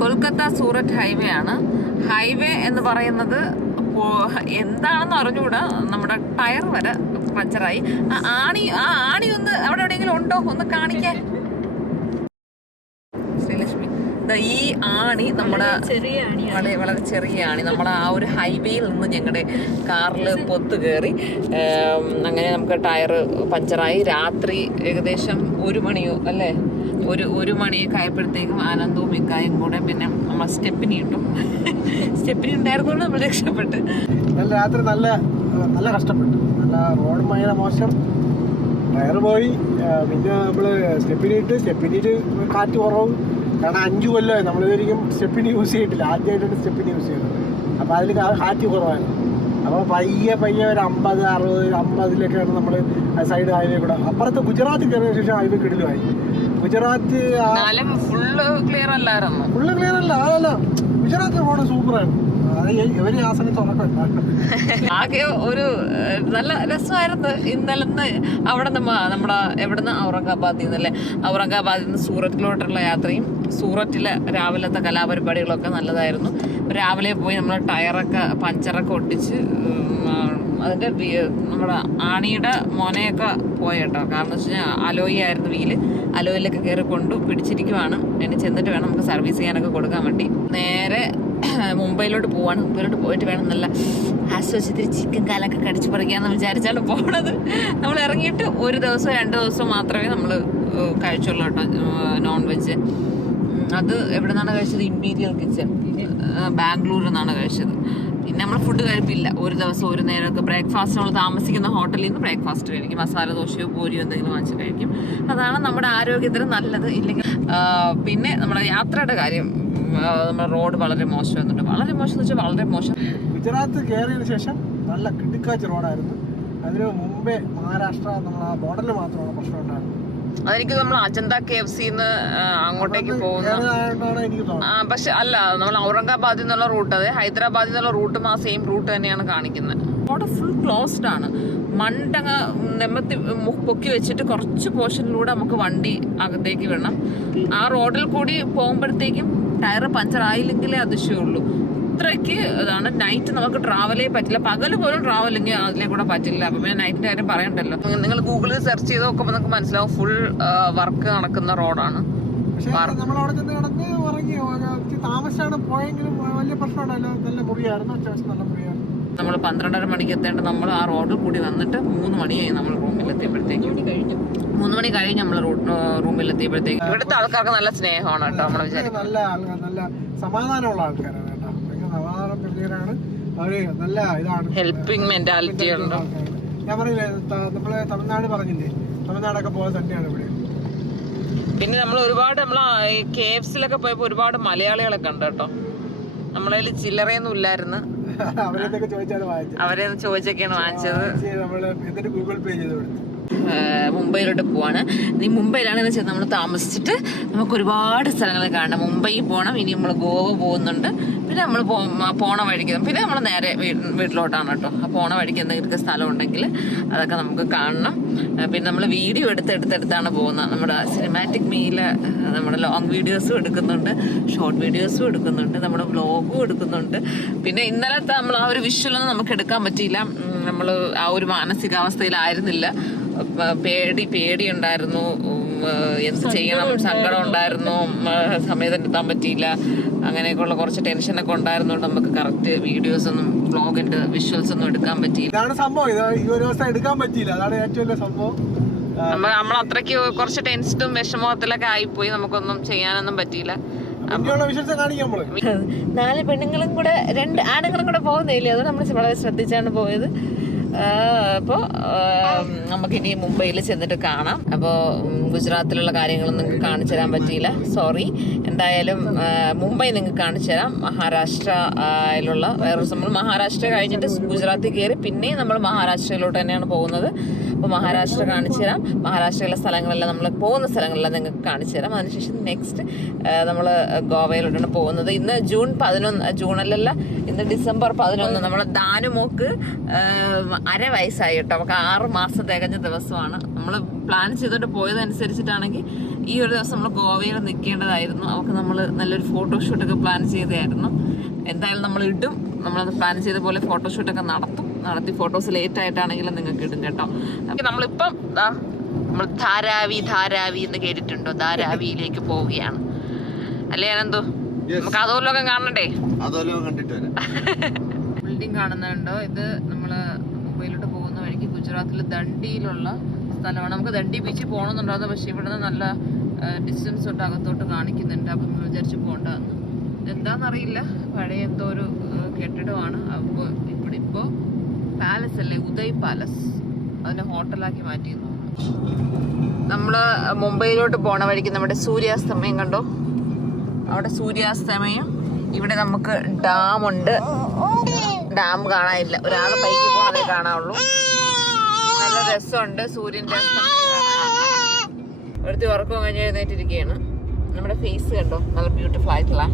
കൊൽക്കത്ത സൂററ്റ് ഹൈവേ ആണ്. ഹൈവേ എന്ന് പറയുന്നത് എന്താണെന്ന് അറിഞ്ഞുകൂടാ. നമ്മുടെ ടയർ വരെ പഞ്ചറായി. ആ ആണി ഒന്ന് അവിടെ എവിടെയെങ്കിലും ഉണ്ടോ ഒന്ന് കാണിക്കാൻ. ശ്രീലക്ഷ്മി, ഈ ആണി നമ്മുടെ വളരെ ചെറിയ ആണി നമ്മുടെ ആ ഒരു ഹൈവേയിൽ നിന്ന് ഞങ്ങളുടെ കാറിൽ പൊത്ത് കയറി. അങ്ങനെ നമുക്ക് ടയർ പഞ്ചറായി. രാത്രി ഏകദേശം 1 മണിയോ അല്ലേ, ഒരു മണിയൊക്കെ ആയപ്പോഴത്തേക്കും ആനന്ദവും മിക്കായും കൂടെ പിന്നെ നമ്മൾ സ്റ്റെപ്പിനി കിട്ടും. സ്റ്റെപ്പിനി ഉണ്ടായിരുന്നോണ്ട് നമ്മൾ രക്ഷപ്പെട്ട്. രാത്രി നല്ല കഷ്ടപ്പെട്ടു. നല്ല റോഡ് ഭയങ്കര മോശം. ടയർ പോയി. പിന്നെ നമ്മൾ സ്റ്റെപ്പിനിട്ട് കാറ്റ് കുറവും. കാരണം 5 കൊല്ലമായി നമ്മളിതൊരിക്കും സ്റ്റെപ്പിനി യൂസ് ചെയ്തിട്ടില്ല. ആദ്യമായിട്ടാണ് സ്റ്റെപ്പിനി യൂസ് ചെയ്തത്. അപ്പോൾ അതിൽ കാറ്റ് കുറവാണ്. അപ്പോൾ പയ്യെ ഒരു 50, 60, 50-ലൊക്കെയാണ് നമ്മൾ സൈഡ് ഹൈവേ കൂടെ. അപ്പുറത്ത് ഗുജറാത്തിൽ കയറിയ ശേഷം ഹൈവേ കിടലുമായി. ഗുജറാത്ത് ഫുള്ള് ക്ലിയർ അല്ല. അതല്ല, ഗുജറാത്ത് റോഡ് സൂപ്പറായിരുന്നു. ഇവര് ആ സമയത്ത് ആകെ ഒരു നല്ല രസമായിരുന്നു. ഇന്നലെ അവിടെ നമ്മുടെ എവിടുന്ന് ഔറംഗാബാദിൽ നിന്നല്ലേ, ഔറംഗാബാദിൽ നിന്ന് സൂറത്തിലോട്ടുള്ള യാത്രയും സൂററ്റിലെ രാവിലത്തെ കലാപരിപാടികളൊക്കെ നല്ലതായിരുന്നു. രാവിലെ പോയി നമ്മൾ ടയറൊക്കെ പഞ്ചറൊക്കെ ഒട്ടിച്ച് അതിൻ്റെ നമ്മുടെ ആണിയുടെ മോനെയൊക്കെ പോയേട്ടോ. കാരണം വെച്ച് കഴിഞ്ഞാൽ അലോയി ആയിരുന്നു വീല്. അലോയിലൊക്കെ കയറി കൊണ്ടു പിടിച്ചിരിക്കുവാണ്. ഇനി ചെന്നിട്ട് വേണം നമുക്ക് സർവീസ് ചെയ്യാനൊക്കെ കൊടുക്കാൻ വേണ്ടി. നേരെ മുംബൈയിലോട്ട് പോവാണ്. മുംബൈയിലോട്ട് പോയിട്ട് വേണം നല്ല ആസ്വദിച്ചിട്ട് ചിക്കൻ കാലൊക്കെ കടിച്ചു പറിക്കാമെന്ന് വിചാരിച്ചാണ് പോണത്. നമ്മൾ ഇറങ്ങിയിട്ട് 1 ദിവസം 2 ദിവസം മാത്രമേ നമ്മൾ കഴിച്ചുള്ളൂ കേട്ടോ നോൺ വെജ്. അത് എവിടെ നിന്നാണ് കഴിച്ചത്? ഇമ്പീരിയൽ കിച്ചൺ, ബാംഗ്ലൂരിൽ നിന്നാണ് കഴിച്ചത്. പിന്നെ നമ്മൾ ഫുഡ് കഴിപ്പില്ല. 1 ദിവസം 1 നേരമൊക്കെ ബ്രേക്ക്ഫാസ്റ്റ് നമ്മൾ താമസിക്കുന്ന ഹോട്ടലിൽ നിന്ന് ബ്രേക്ക്ഫാസ്റ്റ് കഴിക്കും. മസാല ദോശയോ പൂരിയോ എന്തെങ്കിലും വാങ്ങിച്ച് കഴിക്കും. അതാണ് നമ്മുടെ ആരോഗ്യത്തിന് നല്ലത്. ഇല്ലെങ്കിൽ പിന്നെ നമ്മുടെ യാത്രയുടെ കാര്യം, നമ്മുടെ റോഡ് വളരെ മോശമാകുന്നുണ്ട്. വളരെ മോശം എന്ന് വെച്ചാൽ വളരെ മോശം. ഗുജറാത്ത് കയറിയതിനു ശേഷം നല്ല കിടുക്കാച്ച റോഡായിരുന്നു. അതിന് മുമ്പേ മഹാരാഷ്ട്ര നമ്മൾ ആ ബോർഡറിൽ മാത്രമാണ് പ്രശ്നം ഉണ്ടായിരുന്നത്. അതെനിക്ക് നമ്മൾ അജന്ത KFCന്ന് അങ്ങോട്ടേക്ക് പോകുന്ന, പക്ഷെ അല്ല, നമ്മൾ ഔറംഗാബാദിൽ നിന്നുള്ള റൂട്ട്, അതെ ഹൈദരാബാദിൽ നിന്നുള്ള റൂട്ടും ആ സെയിം റൂട്ട് തന്നെയാണ് കാണിക്കുന്നത്. റോഡ് ഫുൾ ക്ലോസ്ഡ് ആണ്. മണ്ടങ്ങ് നെമ്മത്തി പൊക്കി വെച്ചിട്ട് കുറച്ച് പോർഷനിലൂടെ നമുക്ക് വണ്ടി അകത്തേക്ക് വിടണം. ആ റോഡിൽ കൂടി പോകുമ്പോഴത്തേക്കും ടയർ പഞ്ചർ ആയില്ലെങ്കിലേ അതിശയമുള്ളൂ. അത്രയ്ക്ക് ഇതാണ്. നൈറ്റ് നമുക്ക് ട്രാവലേ പറ്റില്ല. പകല് പോലും ട്രാവലിങ് അതിലെ കൂടെ പറ്റില്ല. അപ്പം പിന്നെ നൈറ്റിന്റെ കാര്യം പറയണ്ടല്ലോ. നിങ്ങൾ ഗൂഗിളിൽ സെർച്ച് ചെയ്ത് നോക്കുമ്പോൾ നിങ്ങൾക്ക് മനസ്സിലാവും ഫുൾ വർക്ക് നടക്കുന്ന റോഡാണ്. നമ്മൾ 12:30 മണിക്ക് എത്തേണ്ട നമ്മൾ ആ റോഡിൽ കൂടി വന്നിട്ട് 3 മണിയായി നമ്മൾ റൂമിലെത്തിയപ്പോഴത്തേക്കും. 3 മണി കഴിഞ്ഞ് നമ്മൾ റൂമിലെത്തിയപ്പോഴത്തേക്കും. ഇവിടുത്തെ ആൾക്കാർക്ക് നല്ല സ്നേഹമാണ് കേട്ടോ. നമ്മൾ വിചാരിക്കും നല്ല സമാധാനമുള്ള ആൾക്കാരാണ്. ഹെൽപ്പിംഗ് മെന്റാലിറ്റി ഉണ്ട്. ഞാൻ പറഞ്ഞില്ലേ നമ്മള് തമിഴ്നാട് പറഞ്ഞില്ലേ, തമിഴ്നാടൊക്കെ പോലെ തന്നെയാണ് ഇവിടെ. പിന്നെ നമ്മൾ ഒരുപാട് KFCയിലൊക്കെ പോയപ്പോ ഒരുപാട് മലയാളികളെ കണ്ടു കേട്ടോ. നമ്മളതിൽ ചില്ലറയൊന്നും ഇല്ലായിരുന്നു. അവരെ ചോദിച്ചൊക്കെയാണ് വാങ്ങിച്ചത്. ഗൂഗിൾ പേ ചെയ്ത് കൊടുത്തു. മുംബൈയിലോട്ട് പോവാണ്. ഇനി മുംബൈയിലാണെന്ന് വെച്ചാൽ നമ്മൾ താമസിച്ചിട്ട് നമുക്ക് ഒരുപാട് സ്ഥലങ്ങൾ കാണണം. മുംബൈയിൽ പോകണം. ഇനി നമ്മൾ ഗോവ പോകുന്നുണ്ട്. പിന്നെ നമ്മൾ പോണ വഴിക്ക് പിന്നെ നമ്മൾ നേരെ വീട്ടിലോട്ടാണ് കേട്ടോ. ആ പോണ വഴിക്ക് എന്തെങ്കിലും സ്ഥലം ഉണ്ടെങ്കിൽ അതൊക്കെ നമുക്ക് കാണണം. പിന്നെ നമ്മൾ വീഡിയോ എടുത്തെടുത്താണ് പോകുന്നത്. നമ്മുടെ സിനിമാറ്റിക് മീല് നമ്മുടെ ലോങ് വീഡിയോസും എടുക്കുന്നുണ്ട്, ഷോർട്ട് വീഡിയോസും എടുക്കുന്നുണ്ട്, നമ്മുടെ വ്ലോഗും എടുക്കുന്നുണ്ട്. പിന്നെ ഇന്നലത്തെ നമ്മൾ ആ ഒരു വിഷ്വലൊന്നും നമുക്ക് എടുക്കാൻ പറ്റിയില്ല. നമ്മൾ ആ ഒരു മാനസികാവസ്ഥയിലായിരുന്നില്ല. പേടിയുണ്ടായിരുന്നു. എന്ത് ചെയ്യണം, സങ്കടം ഉണ്ടായിരുന്നു, സമയത്ത് എത്താൻ പറ്റിയില്ല. അങ്ങനെയൊക്കെയുള്ള കുറച്ച് ടെൻഷനൊക്കെ ഉണ്ടായിരുന്നുകൊണ്ട് നമുക്ക് കറക്റ്റ് വീഡിയോസ് ഒന്നും വ്ലോഗിന്റെ വിഷ്വൽസ് ഒന്നും എടുക്കാൻ പറ്റിയില്ല. നമ്മൾ അത്രയ്ക്ക് കുറച്ച് ടെൻഷനും വിഷമത്തിലൊക്കെ ആയിപ്പോയി. നമുക്കൊന്നും ചെയ്യാനൊന്നും പറ്റിയില്ല. 4 പെണ്ണുങ്ങളും കൂടെ 2 ആണുങ്ങളും കൂടെ പോകുന്നില്ലേ, അത് നമ്മൾ വളരെ ശ്രദ്ധിച്ചാണ് പോയത്. അപ്പോൾ നമുക്കിനി മുംബൈയിൽ ചെന്നിട്ട് കാണാം. അപ്പോൾ ഗുജറാത്തിലുള്ള കാര്യങ്ങളൊന്നും നിങ്ങൾക്ക് കാണിച്ചു തരാൻ പറ്റിയില്ല, സോറി. എന്തായാലും മുംബൈ നിങ്ങൾക്ക് കാണിച്ചു തരാം. മഹാരാഷ്ട്രയിലുള്ള വേറൊരു സംഭവം, മഹാരാഷ്ട്ര കഴിഞ്ഞിട്ട് ഗുജറാത്തിൽ കയറി പിന്നെ നമ്മൾ മഹാരാഷ്ട്രയിലോട്ട് തന്നെയാണ് പോകുന്നത്. അപ്പോൾ മഹാരാഷ്ട്ര കാണിച്ചു തരാം. മഹാരാഷ്ട്രയിലെ സ്ഥലങ്ങളെല്ലാം നമ്മൾ പോകുന്ന സ്ഥലങ്ങളെല്ലാം നിങ്ങൾക്ക് കാണിച്ചു തരാം. അതിനുശേഷം നെക്സ്റ്റ് നമ്മൾ ഗോവയിലോട്ടാണ് പോകുന്നത്. ഇന്ന് ജൂൺ 11, ജൂണിലല്ല, ഇന്ന് ഡിസംബർ 11. നമ്മളെ ദാനുമോക്ക് 1/2 വയസ്സായി കേട്ടോ. നമുക്ക് 6 മാസം തികഞ്ഞ ദിവസമാണ്. നമ്മൾ പ്ലാൻ ചെയ്തിട്ട് പോയതനുസരിച്ചിട്ടാണെങ്കിൽ ഈ ഒരു ദിവസം നമ്മൾ ഗോവയിൽ നിൽക്കേണ്ടതായിരുന്നു. അവർക്ക് നമ്മൾ നല്ലൊരു ഫോട്ടോഷൂട്ടൊക്കെ പ്ലാൻ ചെയ്തായിരുന്നു. എന്തായാലും നമ്മൾ ഇടും. നമ്മളത് പ്ലാൻ ചെയ്ത പോലെ ഫോട്ടോഷൂട്ടൊക്കെ നടത്തി ഫോട്ടോസ് ലേറ്റ് ആയിട്ടാണെങ്കിലും നിങ്ങൾക്ക് ഇടും കേട്ടോ. നമ്മളിപ്പം നമ്മൾ ധാരാവി എന്ന് കേട്ടിട്ടുണ്ടോ? ധാരാവിയിലേക്ക് പോവുകയാണ് അല്ലേ അനന്തു? നമുക്ക് അതോലൊക്കെ കാണണ്ടേ? ബിൽഡിംഗ് കാണുന്നുണ്ടോ? ഇത് നമ്മള് മുംബൈയിലോട്ട് പോകുന്ന വഴിക്ക് ഗുജറാത്തിലെ ദണ്ഡിയിലുള്ള സ്ഥലമാണ്. നമുക്ക് ദണ്ഡി ബീച്ചിൽ പോകണമെന്നുണ്ടാകുന്നു. പക്ഷെ ഇവിടുന്ന് നല്ല ഡിസ്റ്റൻസ് തൊട്ട് അകത്തോട്ട് കാണിക്കുന്നുണ്ട്. അപ്പം വിചാരിച്ച് പോകണ്ടെന്ന്. എന്താണെന്നറിയില്ല, പഴയ എന്തോ ഒരു കെട്ടിടമാണ്. അപ്പോൾ ഇപ്പോൾ പാലസ് അല്ലേ, ഉദയ് പാലസ്, അതിനെ ഹോട്ടലാക്കി മാറ്റിയെന്ന് തോന്നുന്നു. നമ്മൾ മുംബൈയിലോട്ട് പോണ വഴിക്ക് നമ്മുടെ സൂര്യാസ്തമയം കണ്ടോ? അവിടെ സൂര്യാസ്തമയം. ഇവിടെ നമുക്ക് ഡാമുണ്ട്. ഡാം കാണാനില്ല, ഒരാൾ ബൈക്കിൽ പോകണതേ കാണാവുള്ളൂ. നല്ല രസമുണ്ട് സൂര്യൻ്റെ അസ്തമയം കാണാൻ. ഒരുത്തി ഉറക്കം കഴിഞ്ഞ് എഴുന്നേറ്റിരിക്കുകയാണ്. നമ്മുടെ ഫേസ് കണ്ടോ, നല്ല ബ്യൂട്ടിഫുൾ ആയിട്ടുള്ള.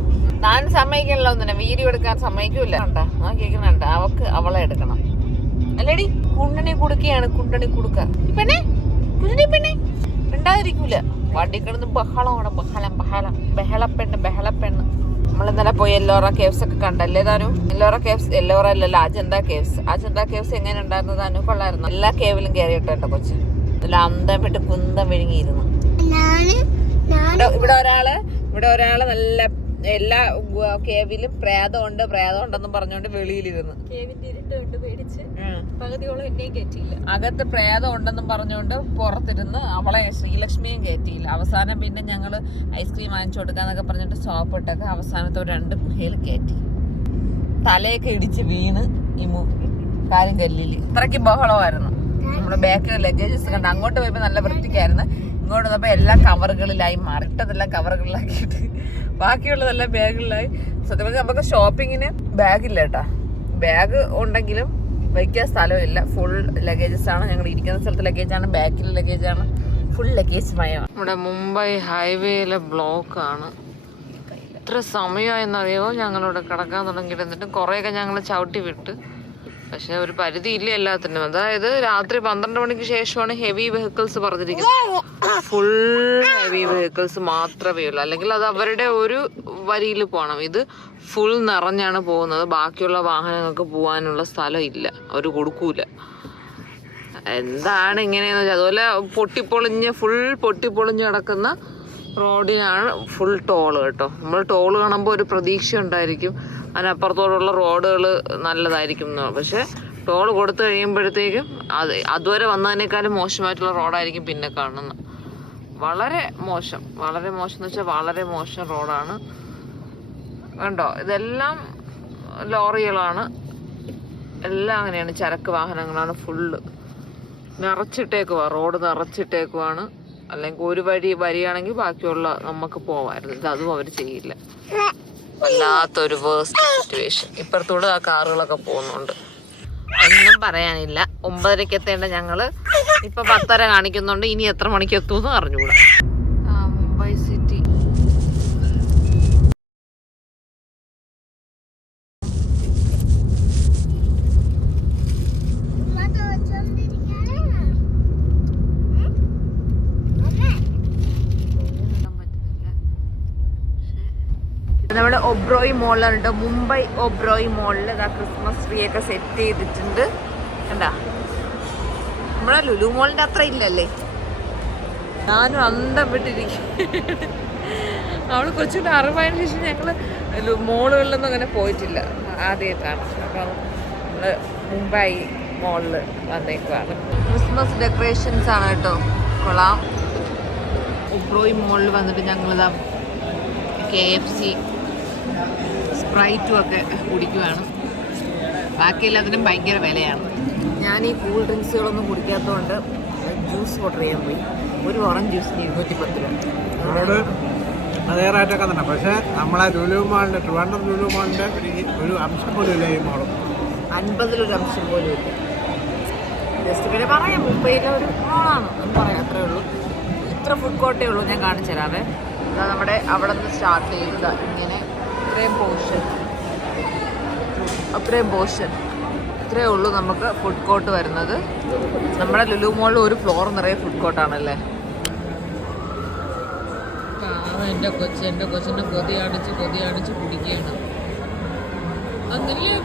ഞാൻ സമ്മതിക്കണല്ലോ ഒന്നിനെ, വീഡിയോ എടുക്കാൻ സമ്മതിക്കൂല. കണ്ടാ ആ കേൾക്കുന്നുണ്ട്, അവളെ എടുക്കണം അല്ലേടി. കുണ്ടണി കുടുക്കയാണ്, കുണ്ടണി കുടുക്ക. പെണ്ണെ പെണ്ണെ ഉണ്ടാതിരിക്കൂല. വണ്ടി കിടന്ന് ബഹളമാണ്, ബഹളപ്പെണ്ണ്. നമ്മൾ ഇന്നലെ പോയി എല്ലോറ കേവ്സ് ഒക്കെ കണ്ടല്ലേ താനു? എല്ലോറ കേവ്സ്, എല്ലോറ അല്ലല്ലോ, അജന്ത കേവ്സ്. അജന്ത കേവ്സ് എങ്ങനെ ഉണ്ടായിരുന്നു താനു? കൊള്ളായിരുന്നു. എല്ലാ കേവിലും കയറിയിട്ടോ കൊച്ചു. നല്ല അന്തം വിട്ട് കുന്തം വിഴുങ്ങിയിരുന്നു. ഇവിടെ ഒരാള് നല്ല എല്ലാ കേവിലും പ്രേതമുണ്ട് പ്രേതമുണ്ടെന്നും പറഞ്ഞുകൊണ്ട് വെളിയിലിരുന്നു. അകത്ത് പ്രേതം ഉണ്ടെന്നും പറഞ്ഞുകൊണ്ട് പുറത്തിരുന്ന് അവളെ ശ്രീലക്ഷ്മിയും കയറ്റിയില്ല. അവസാനം പിന്നെ ഞങ്ങള് ഐസ്ക്രീം വാങ്ങിച്ചു കൊടുക്കാന്നൊക്കെ പറഞ്ഞിട്ട് സ്റ്റോപ്പ് ഇട്ടൊക്കെ അവസാനത്തെ 2 ഗുഹയിൽ കയറ്റി. തലയൊക്കെ ഇടിച്ച് വീണ് കാര്യം കല്ലില്. അത്രയ്ക്ക് ബഹളമായിരുന്നു. നമ്മുടെ ബാക്കിലെ ലഗേജസ് കണ്ട് അങ്ങോട്ട് പോയപ്പോ നല്ല വൃത്തിക്കായിരുന്നു. ഇങ്ങോട്ട് വന്നപ്പോ എല്ലാം കവറുകളിലായി മാറി. ഇട്ടതെല്ലാം കവറുകളിലാക്കിയിട്ട് ബാക്കിയുള്ളതെല്ലാം ബാഗുകളിലായി. സത്യം പറഞ്ഞാൽ നമുക്ക് ഷോപ്പിങ്ങിന് ബാഗില്ല കേട്ടാ. ബാഗ് ഉണ്ടെങ്കിലും വയ്ക്കാൻ സ്ഥലമില്ല. ഫുൾ ലഗേജസ് ആണ്. ഞങ്ങൾ ഇരിക്കുന്ന സ്ഥലത്ത് ലഗേജാണ്, ബാക്കിലെ ലഗേജാണ്. Full luggage മയമാണ്. നമ്മുടെ മുംബൈ ഹൈവേയിലെ ബ്ലോക്കാണ്. ഇത്ര സമയമായെന്നറിയോ ഞങ്ങളിവിടെ കിടക്കാൻ തുടങ്ങിയിട്ട്. എന്നിട്ട് കുറേയൊക്കെ ഞങ്ങൾ ചവിട്ടി വിട്ട്. പക്ഷെ ഒരു പരിധിയില്ല എല്ലാത്തിനും. അതായത് രാത്രി 12 മണിക്ക് ശേഷമാണ് ഹെവി വെഹിക്കിൾസ് പറഞ്ഞിരിക്കുന്നത്. ഫുൾ ഹെവി വെഹിക്കിൾസ് മാത്രമേ ഉള്ളൂ. അല്ലെങ്കിൽ അത് അവരുടെ ഒരു വരിയിൽ പോകണം. ഇത് ഫുൾ നിറഞ്ഞാണ് പോകുന്നത്. ബാക്കിയുള്ള വാഹനങ്ങൾക്ക് പോകാനുള്ള സ്ഥലം ഇല്ല, അവർ കൊടുക്കൂല. എന്താണ് ഇങ്ങനെയെന്ന് വെച്ചാൽ, അതുപോലെ ഫുൾ പൊട്ടിപ്പൊളിഞ്ഞ് കിടക്കുന്ന റോഡിനാണ് ഫുൾ ടോള് കേട്ടോ. നമ്മൾ ടോള് കാണുമ്പോൾ ഒരു പ്രതീക്ഷ ഉണ്ടായിരിക്കും അതിനപ്പുറത്തോടുള്ള റോഡുകൾ നല്ലതായിരിക്കും എന്ന്. പക്ഷെ ടോൾ കൊടുത്തു കഴിയുമ്പോഴത്തേക്കും അതുവരെ വന്നതിനേക്കാളും മോശമായിട്ടുള്ള റോഡായിരിക്കും പിന്നെ കാണുന്നത്. വളരെ മോശം എന്ന് വെച്ചാൽ വളരെ മോശം റോഡാണ്. കണ്ടോ, ഇതെല്ലാം ലോറികളാണ്, എല്ലാം അങ്ങനെയാണ്. ചരക്ക് വാഹനങ്ങളാണ്. ഫുള്ള് നിറച്ചിട്ടേക്കുവാ, റോഡ് നിറച്ചിട്ടേക്കുവാണ്. അല്ലെങ്കിൽ ഒരു വരിയാണെങ്കിൽ ബാക്കിയുള്ള നമുക്ക് പോവായിരുന്നു. ഇത് അതും അവർ ചെയ്യില്ല. വല്ലാത്തൊരു വേസ്റ്റ് സിറ്റുവേഷൻ. ഇപ്പുറത്തൂടെ ആ കാറുകളൊക്കെ പോകുന്നുണ്ട്. ഒന്നും പറയാനില്ല. 9:30 എത്തേണ്ട ഞങ്ങള് ഇപ്പൊ 10:30 കാണിക്കുന്നുണ്ട്. ഇനി എത്ര മണിക്ക് എത്തുമെന്ന് അറിഞ്ഞുകൂടാ. മുംബൈ സിറ്റി നമ്മുടെ ഒബ്രോയി മോളിലുണ്ട്. മുംബൈ ഒബ്രോയി മോളിൽ ക്രിസ്മസ് ട്രീ ഒക്കെ സെറ്റ് ചെയ്തിട്ടുണ്ട്. എന്താ നമ്മുടെ ലുലു മോളിന്റെ അത്ര ഇല്ലല്ലേ. ഞാനും അന്തം വിട്ടിരിക്കും. അവള് കൊച്ചിട്ട് അറിവായതിനു ശേഷം ഞങ്ങള് മോളുകളിലൊന്നും അങ്ങനെ പോയിട്ടില്ല, ആദ്യമായിട്ടാണ്. അപ്പം നമ്മള് മുംബൈ മോളില് വന്നേക്കുവാണ്. ക്രിസ്മസ് ഡെക്കറേഷൻസ് ആണ് കേട്ടോ, കൊള്ളാം. ഒബ്രോയി മോളിൽ വന്നിട്ട് ഞങ്ങളിതാ KFC സ്പ്രൈറ്റും ഒക്കെ കുടിക്കുവാണ്. ബാക്കിയെല്ലാത്തിനും ഭയങ്കര വിലയാണ്. ഞാൻ ഈ കൂൾ ഡ്രിങ്ക്സുകളൊന്നും കുടിക്കാത്തതുകൊണ്ട് ജ്യൂസ് ഓർഡർ ചെയ്യാൻ പോയി. ഒരു ഓറഞ്ച് ജ്യൂസിന് 210 രൂപ. അവരോട് അതേ റേറ്റൊക്കെ തന്നെ. പക്ഷേ നമ്മളെ ലുലു മാളിൻ്റെ, ട്രിവാൻഡ്രം ലുലു മാളിൻ്റെ ഒരു അംശം പോലും ഇല്ല ഈ മോളും. 50-ലൊരു അംശം പോലും ഇല്ല. ജസ്റ്റ് പിന്നെ പറയാം, മുംബൈയിലെ ഒരു മോളാണ് എന്ന് പറയാം, അത്രേ ഉള്ളൂ. ഇത്ര ഫുഡ് കോർട്ടേ ഉള്ളൂ. ഞാൻ കാണിച്ചു തരാവേ. ഇതാ നമ്മുടെ അവിടെ നിന്ന് സ്റ്റാർട്ട് ചെയ്തത് ഇങ്ങനെ അത്രയും പോർഷൻ ഇത്രയേ ഉള്ളൂ നമുക്ക് ഫുഡ് കോർട്ട് വരുന്നത്. നമ്മുടെ ലുലു മോളിൽ ഒരു ഫ്ലോർ നിറയെ ഫുഡ് കോർട്ടാണല്ലേ. എൻ്റെ കൊച്ചിനെ കൊതി അടിച്ച് കുടിക്കുകയാണ്. അങ്ങനെയേ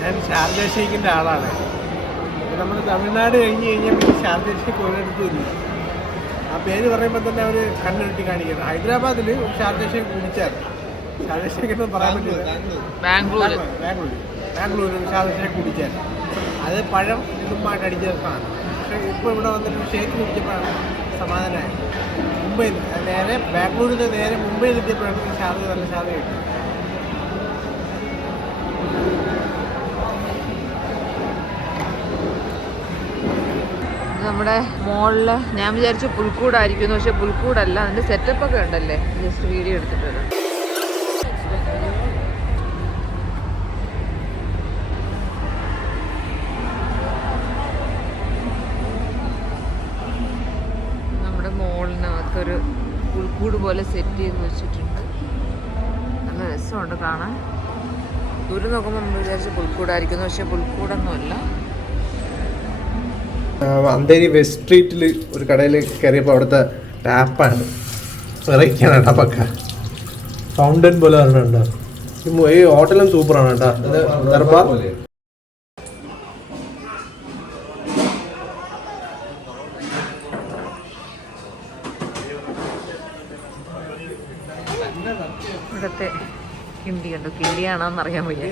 ഞാൻ ഷാർജ ഷെയ്ക്കിൻ്റെ ആളാണ്. നമ്മൾ തമിഴ്നാട് കഴിഞ്ഞ് കഴിഞ്ഞാൽ പിന്നെ ഷാർജ ഷെയ്ക്ക് ഒരിടത്തുമില്ല. ആ പേര് പറയുമ്പോൾ തന്നെ അവർ കണ്ണെടുത്തി കാണിക്കുന്നത്. ഹൈദരാബാദിൽ ഒരു ഷാർജ ഷെയ്ക്ക് കുടിച്ചാൽ, ഷാർജ ഷെയ്ക്ക് എന്ന് പറയാൻ പറ്റില്ല, ബാംഗ്ലൂർ ഷാർജ ഷെയ്ക്ക് കുടിച്ചാൽ അത് പഴം ഇതുമായിട്ട് അടിച്ച സാധനം. പക്ഷേ ഇപ്പോൾ ഇവിടെ വന്നിട്ട് ഷേക്ക് കുടിച്ചപ്പോഴാണ് സമാധാനമായത്. മുംബൈയിൽ നേരെ ബാംഗ്ലൂരിൽ നിന്ന് നേരെ മുംബൈയിൽ എത്തിയപ്പോഴാണ് ഷാർജ നല്ല ഷാർജ കിട്ടുന്നത്. നമ്മുടെ മോളില് ഞാൻ വിചാരിച്ചു പുൽക്കൂടായിരിക്കുന്നു, പക്ഷെ പുൽക്കൂടല്ല. അതിന്റെ സെറ്റപ്പ് ഒക്കെ ഉണ്ടല്ലേ. ജസ്റ്റ് വീഡിയോ എടുത്തിട്ട് വരാം. നമ്മുടെ മോളിനകത്തൊരു പുൽക്കൂട് പോലെ സെറ്റ് ചെയ്ത് വെച്ചിട്ടുണ്ട്. നല്ല രസമുണ്ട് കാണാൻ. ദൂരം നോക്കുമ്പോൾ നമ്മൾ വിചാരിച്ചു പുൽക്കൂടായിരിക്കുന്നു, പക്ഷെ പുൽക്കൂടൊന്നുമല്ല. അന്തേരി വെസ്റ്റ് സ്ട്രീറ്റിൽ ഒരു കടയിൽ കയറിയപ്പോൾ അവിടുത്തെ ടാപ്പാണ് വെറൈറ്റിയാണ് കേട്ടോ. പക്ക ഫൗണ്ടൻ പോലെ പറഞ്ഞിട്ടുണ്ടോ. ഈ ഹോട്ടലും സൂപ്പറാണ് കേട്ടോ. ദർബാർ ഇവിടുത്തെ കിണ്ടി കണ്ടു. കിണ്ടിയാണോന്ന് അറിയാൻ വയ്യ.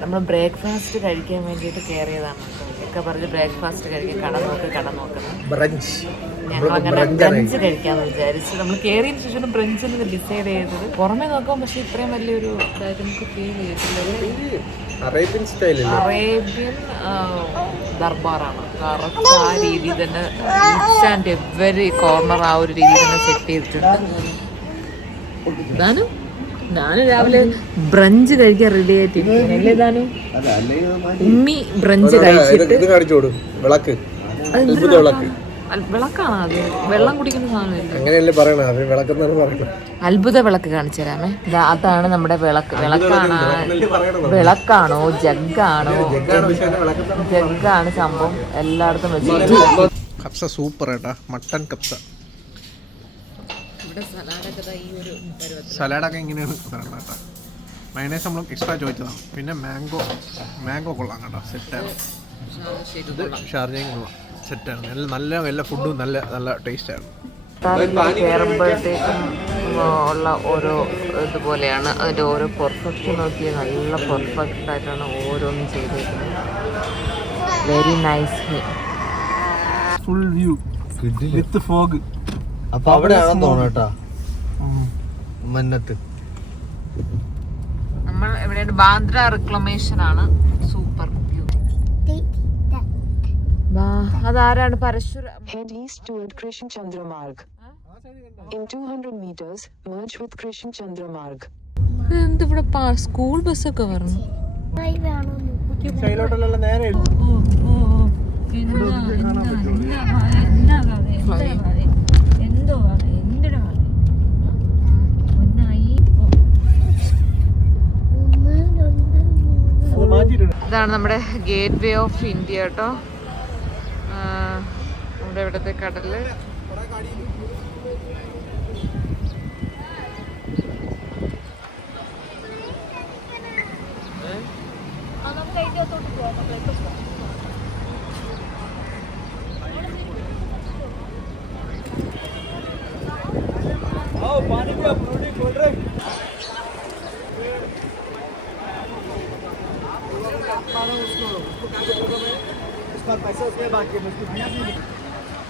നമ്മൾ ബ്രേക്ക്ഫാസ്റ്റ് കഴിക്കാൻ വേണ്ടിയിട്ട് കയറിയതാണ്. ഒക്കെ പറഞ്ഞ് ബ്രേക്ക്ഫാസ്റ്റ് കഴിക്കാൻ കട നോക്കണം. ഞങ്ങൾ അങ്ങനെ ബ്രഞ്ച് കഴിക്കാമെന്ന് വിചാരിച്ചു. നമ്മൾ കയറിയതിന് ശേഷം ബ്രഞ്ചിന് ഡിസൈഡ് ചെയ്തത്. പുറമെ നോക്കാം, പക്ഷെ ഇത്രയും വലിയൊരു ഇതായിട്ട് നമുക്ക് ഫീൽ ചെയ്തിട്ടില്ല. അറേബ്യൻ ദർബാറാണ്. കറക്റ്റ് ആ രീതി തന്നെ ഈച്ച് ആൻഡ് എവരി കോർണർ ആ ഒരു രീതി തന്നെ സെറ്റ് ചെയ്തിട്ടുണ്ട്. ഇതാണ് ഞാൻ രാവിലെ ബ്രഞ്ച് കഴിക്കാൻ റെഡി ആയിട്ടിരിക്കും. ഇതാണ് ഉമ്മി ബ്രഞ്ച് കഴിച്ചിട്ട് വിളക്കാണ് അത്. വെള്ളം കുടിക്കുന്ന സാധനമല്ലേ. അത്ഭുത വിളക്ക് കാണിച്ചു തരാമേ. അതാണ് നമ്മുടെ വിളക്ക്. വിളക്കാണോ ജഗ്ഗാണോ? ജഗ്ഗാണ് സംഭവം. എല്ലായിടത്തും വെച്ചിട്ട് കപ്സ സൂപ്പർ കേട്ടാ. മട്ടൻ കപ്സ. സലാഡൊക്കെ ഇങ്ങനെയാണ് കേട്ടോ. മയണൈസ് നമ്മൾ എക്സ്ട്രാ ചോദിച്ചതാണ്. പിന്നെ മാംഗോ കൊള്ളാം കേട്ടോ. സെറ്റാണ്. ഷാർജയും കൊള്ളാം. സെറ്റാണ്. നല്ല ഫുഡും നല്ല ടേസ്റ്റാണ്. കയറുമ്പോഴത്തേക്കും ഉള്ള ഓരോ ഇതുപോലെയാണ്. അതിൻ്റെ ഓരോ പെർഫെക്ഷൻ നോക്കിയാൽ നല്ല പെർഫെക്റ്റ് ആയിട്ടാണ് ഓരോന്നും ചെയ്തേക്കുന്നത്. Very nice. ഫുൾ വ്യൂ വിത്ത് ഫോഗ്. അപ്പൊ അവിടെയാണെന്ന് തോന്നട്ടാ മന്നത്ത്. നമ്മൾ എവിടെയാണ്? ബാന്ദ്ര റിക്ലമേഷൻ ആണ്. Super view. അതാരാണ്? Parasuram. Head east toward Krishan Chandra Marg. In 200 meters, merge with Krishan Chandra Marg. എന്തിവിടെ സ്കൂൾ ബസ്സൊക്കെ പറഞ്ഞു. നേരെ ഇതാണ് നമ്മുടെ ഗേറ്റ് വേ ഓഫ് ഇന്ത്യ കേട്ടോ. നമ്മുടെ ഇവിടുത്തെ കടല്.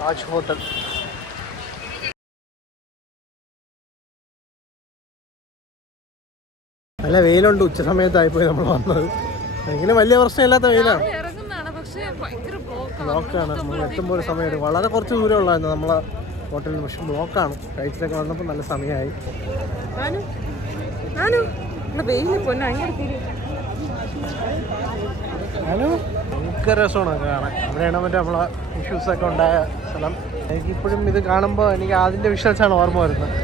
താജ് ഹോട്ടൽ. നല്ല വെയിലുണ്ട്. ഉച്ച സമയത്തായിപ്പോയി നമ്മൾ വന്നത്. ഇങ്ങനെ വലിയ പ്രശ്നമില്ലാത്ത വെയിലാണ്. ബ്ലോക്കാണ്. നമ്മൾ എത്തുമ്പോൾ ഒരു സമയത്ത് വളരെ കുറച്ച് ദൂരം ഉള്ളായിരുന്നു നമ്മളെ ഹോട്ടലിൽ. പക്ഷെ ബ്ലോക്കാണ്. കഴിച്ചിട്ടൊക്കെ വന്നപ്പോൾ നല്ല സമയമായി. ഭയങ്കര രസമാണ് കാണാൻ. അവിടെയാണ് മറ്റേ നമ്മളെ ഇഷ്യൂസൊക്കെ ഉണ്ടായ സ്ഥലം. എനിക്കിപ്പോഴും ഇത് കാണുമ്പോൾ എനിക്ക് അതിൻ്റെ വിഷ്വൽസാണ് ഓർമ്മ വരുന്നത്.